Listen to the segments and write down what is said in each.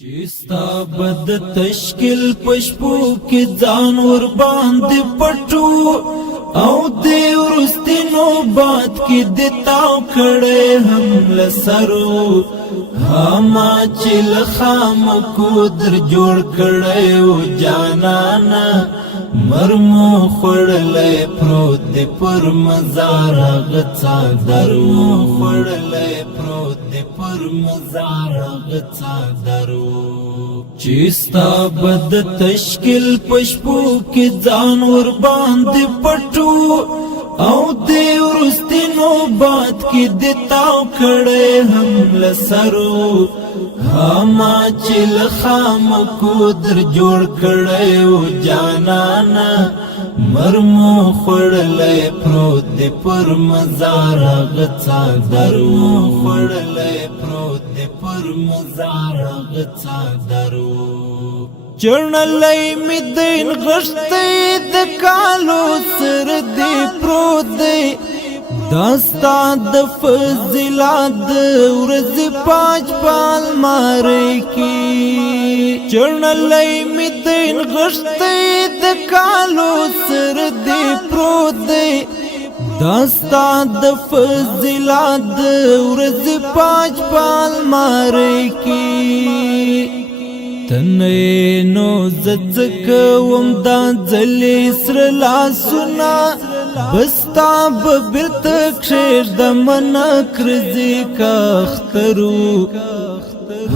چستا بد تشکیل پشپو کی ځان ور باندې پټو او دې ورستي نوبات کی دتاو کړه هم لسرو هما چل خام کو در جوړ کړه او جانانا مرمو خړلې پروت دې پر مزار غڅا درو خړلې پروت دې پر مزار غڅا درو چستا بد تشکیل پشپو کی ځان ور باندې پټو او دې ورستي نوبات کی دتاو کړه هم لسرو هما چل خام کو در جوړ کړه او جانانا مرمو خړلې پروت دې پر مزار غڅا درو خړلې پروت دې پر مزار غڅا درو چړنلې می دین غشتې د کالو سر دې پروت دې داستا د فضیلت ورځ پاج پال مارې کی چړنلې می دین غشتې د کالو سر دې پروت دې داستا د فضیلت ورځ پاج پال مارې کی تنه نو زڅک وم دا ځلې سر لا سنا بستا ببرت خیر د من کرزي کا اخترو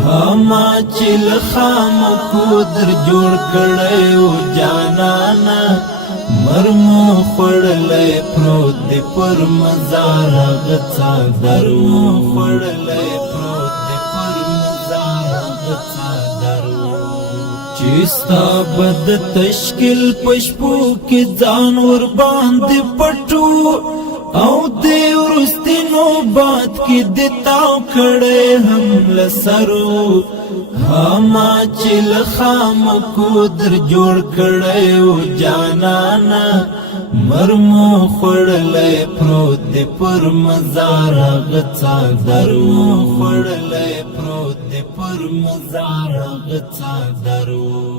هما چل خام کو در جوړ کړه او جانانا مرمو خړلې پروت دې پر مزار غڅا درو خړلې پروت دې پر مزار غڅا درو چستا بد تشکیل پشپو کی ځان ور باندې پټو او دې ورستي نوبات کی دتاو کړه هم لسرو هما چل خام کو در جوړ کړه او جانانا مرمو خړلې پروت دې پر مزار غڅا درو خړلې پروت دې پر مزار غڅا درو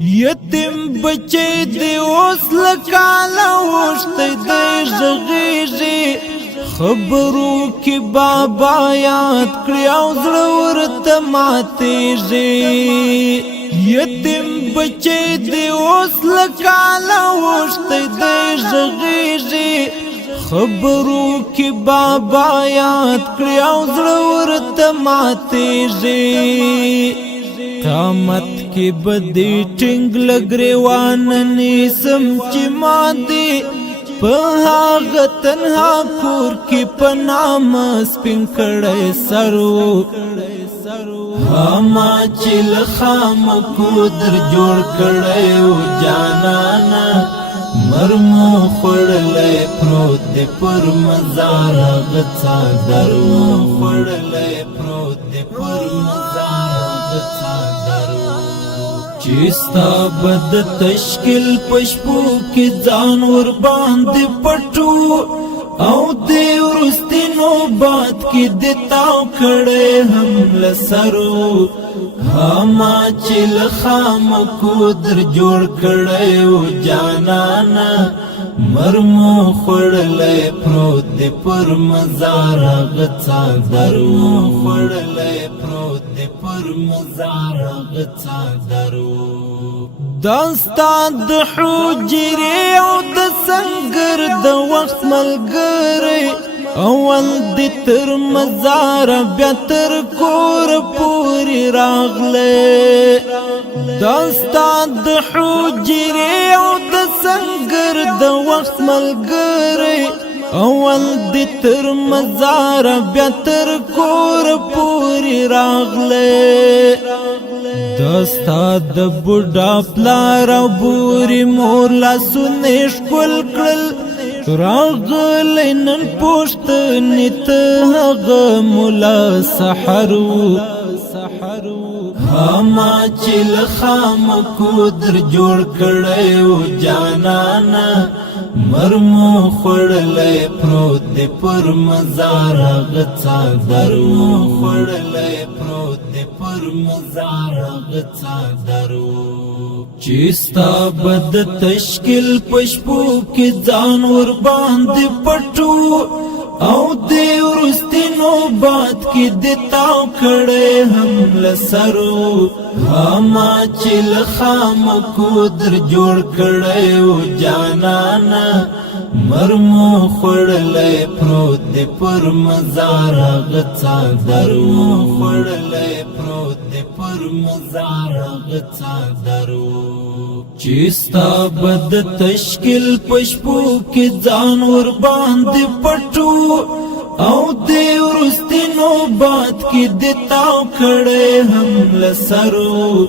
یتیم بچی دی اوس لکاله وشته دی ژغېږي خبرو کې بابا یاد کړی او زړه ورته ماتېږي یتیم بچی دی اوس لکاله وشته دی ژغېږي خبرو کې بابا یاد کړی او زړه ورته ماتېږي قامت کی بدی ټنګ لګریوان نیسم چې ماندي په هغه تنها کور کې پنام سپین کړه سرو هما چل خام کو در جوړ کړه او جانانا مرمو خړلې پروت دې پر مزار غڅا درو خړلې پروت دې پر مزار غڅا درو چستا بد تشکیل پشپو کی ځان ور باندې پټو او دې ورستي نوبات کی دتاو کړه هم لسرو هما چل خام کو در جوړ کړه او جانانا مرمو خړلې پروت دې پر مزار غڅا درو خړلې پروت دې پر مزار غڅا درو داستا د حجرې او د سنگر د وخت ملګری اول دې تر مزار بیا تر کور پوری راغله داستا د حجرې او د سنگر د وخت ملګری اول دې تر مزار بیا تر کور پوری راغله داستا د بوډا پلار او بوري مور لاسونه ښکل کړل راغلی نن پوښتنې ته هغه مولا سحرو هما چل خام کو در جوړ کړه او جانانا مرمو خړلې پروت دې پر مزار غڅا درو خړلې پروت دې پر پر مزار غڅادرو چستا بد تشکل پشپو کی ځان ور باندې پټو او دې ورستینو بات کی دتاو کړه هم لسرو ما چل خام کو در جوړ کړه او جانانا مرمو خړلې پروت دې پر مزار غڅادرو خړلې پروت دې پر مزار غڅادرو چستا بد تشکل پشپو کی ځان ور باندې پټو او دې ورستینو بات کی دتاو کړه هم لسرو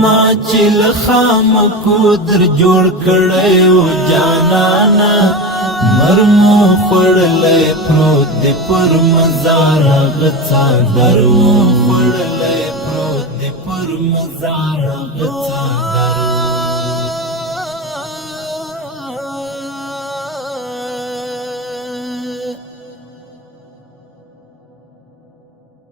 ما چل خام کو در جوړ کړه او جانانا مرمو خړلې پروت دې پر مزار غڅادرو خړلې پروت دې پر مزار غڅادرو